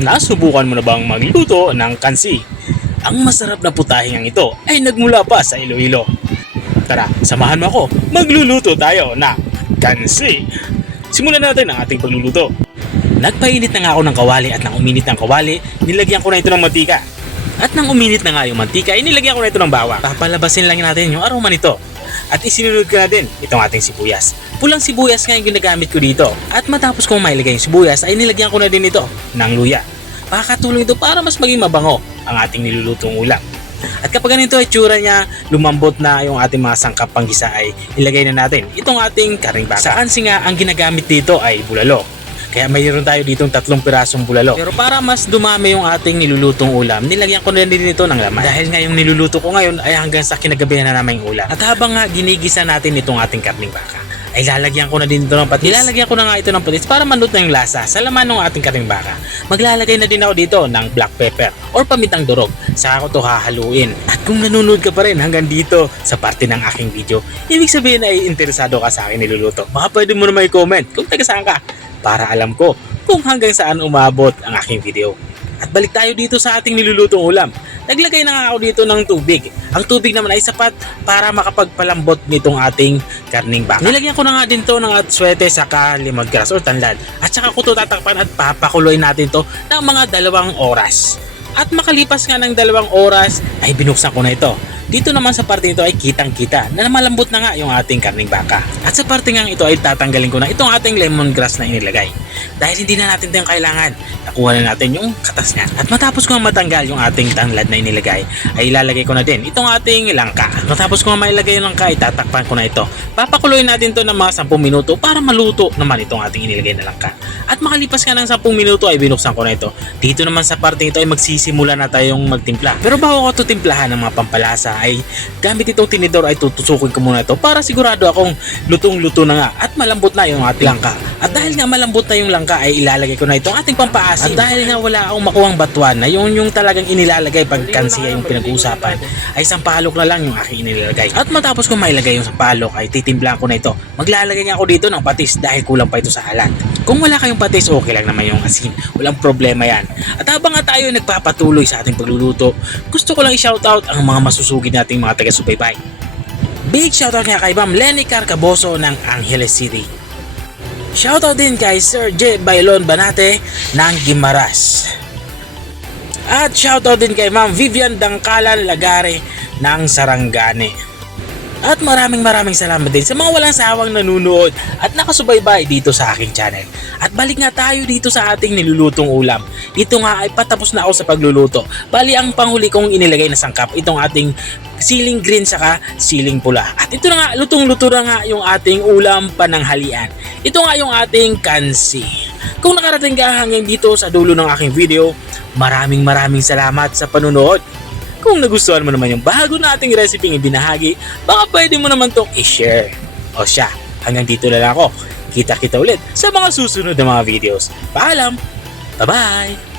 Nasubukan mo na bang magluto ng kansi? Ang masarap na putahing ito ay nagmula pa sa Iloilo. Tara, samahan mo ako. Magluluto tayo ng kansi. Simulan natin ang ating pagluluto. Nagpainit na nga ako ng kawali at nang uminit ng kawali, nilagyan ko na ito ng mantika. At nang uminit na nga yung mantika, nilagyan ko na ito ng bawang. Papalabasin lang natin yung aroma nito. At isinunod ko na din itong ating sibuyas. Pulang sibuyas nga yung ginagamit ko dito. At matapos kong mailagay yung sibuyas ay nilagyan ko na din ito ng luya. Pakatulong ito para mas maging mabango ang ating nilulutong ulam. At kapag ganito ay tsura niya, lumambot na yung ating mga sangkap panggisa ay ilagay na natin itong ating karning baka. Sa kansi nga ang ginagamit dito ay bulalo. Kaya mayroon tayo ditong 3 pirasong bulalo. Pero para mas dumami yung ating nilulutong ulam, nilagyan ko na din ito ng laman. Dahil nga yung niluluto ko ngayon ay hanggang sa kinagabihan na naman yung ulam. At habang nga ginigisa natin itong ating karning baka, ay lalagyan ko na din ito ng patis. Nilalagyan ko na nga ito ng patis para manut na yung lasa sa laman ng ating karning baka. Maglalagay na din ako dito ng black pepper or pamintang durog. Saka ko ito hahaluin. At kung nanonood ka pa rin hanggang dito sa parte ng aking video, ibig sabihin ay interesado ka sa aking niluluto. Baka pwede mo naman i-comment kung taga saan ka, para alam ko kung hanggang saan umabot ang aking video. At balik tayo dito sa ating nilulutong ulam. Naglagay na nga ako dito ng tubig. Ang tubig naman ay sapat para makapagpalambot nitong ating karning baka. Nilagyan ko na nga din to ng atswete saka lemongrass or tanlad. At saka ko to tatakpan at papakuloy natin to ng mga 2 oras. At makalipas nga ng 2 oras ay binuksan ko na ito. Dito naman sa parte nito ay kitang-kita na malambot na nga yung ating karning baka. At sa parte nga ito ay tatanggalin ko na itong ating lemongrass na inilagay. Dahil hindi na natin ito yung kailangan, nakuha na natin yung katas niya. At matapos ko nga matanggal yung ating tanglad na inilagay, ay ilalagay ko na din itong ating langka. At matapos ko nga mailagay yung langka, ay tatakpan ko na ito. Papakuloy natin ito ng mga 10 minuto para maluto naman itong ating inilagay na langka. At makalipas nga ng 10 minuto ay binuksan ko na ito. Dito naman sa parte nito ay magsisimula na tayong magtimpla. Pero bago ko ito timplahan ng mga pampalasa, ay gamit itong tinidor ay tutusukin ko muna ito para sigurado akong lutong-luto na nga at malambot na yung ating langka. At dahil nga malambot na yung langka ay ilalagay ko na itong ating pampaasim. At dahil nga wala akong makuhang batuan na yung talagang inilalagay pag kansiya yung pinag-uusapan, ay sampalok na lang yung aking inilalagay. At matapos ko mailagay yung sampalok ay titimplaan ko na ito. Maglalagay nga ako dito ng patis dahil kulang pa ito sa alat. Kung wala kayong patis, okay lang naman yung asin. Walang problema yan. At habang nga tayo nagpapatuloy sa ating pagluluto, gusto ko lang i-shoutout ang mga masusugid nating mga taga-subaybay. Big shoutout nga kay Ma'am Lenny Carcaboso ng Angeles City. Shoutout din kay Sir J. Bailon Banate ng Guimaras. At shoutout din kay Ma'am Vivian Dangkalan Lagare ng Sarangani. At maraming salamat din sa mga walang sawang nanunood at nakasubaybay dito sa aking channel. At balik nga tayo dito sa ating nilulutong ulam. Dito nga ay patapos na ako sa pagluluto. Bali ang panghuli kong inilagay na sangkap, itong ating siling green saka siling pula. At ito na nga, lutong-luto na nga yung ating ulam pananghalian. Ito nga yung ating kansi. Kung nakarating ka hanggang dito sa dulo ng aking video, maraming salamat sa panunood. Kung nagustuhan mo naman yung bago nating recipe ng binahagi, baka pwede mo naman itong i-share. O siya, hanggang dito na lang ako. Kita-kita ulit sa mga susunod na mga videos. Paalam! Bye-bye!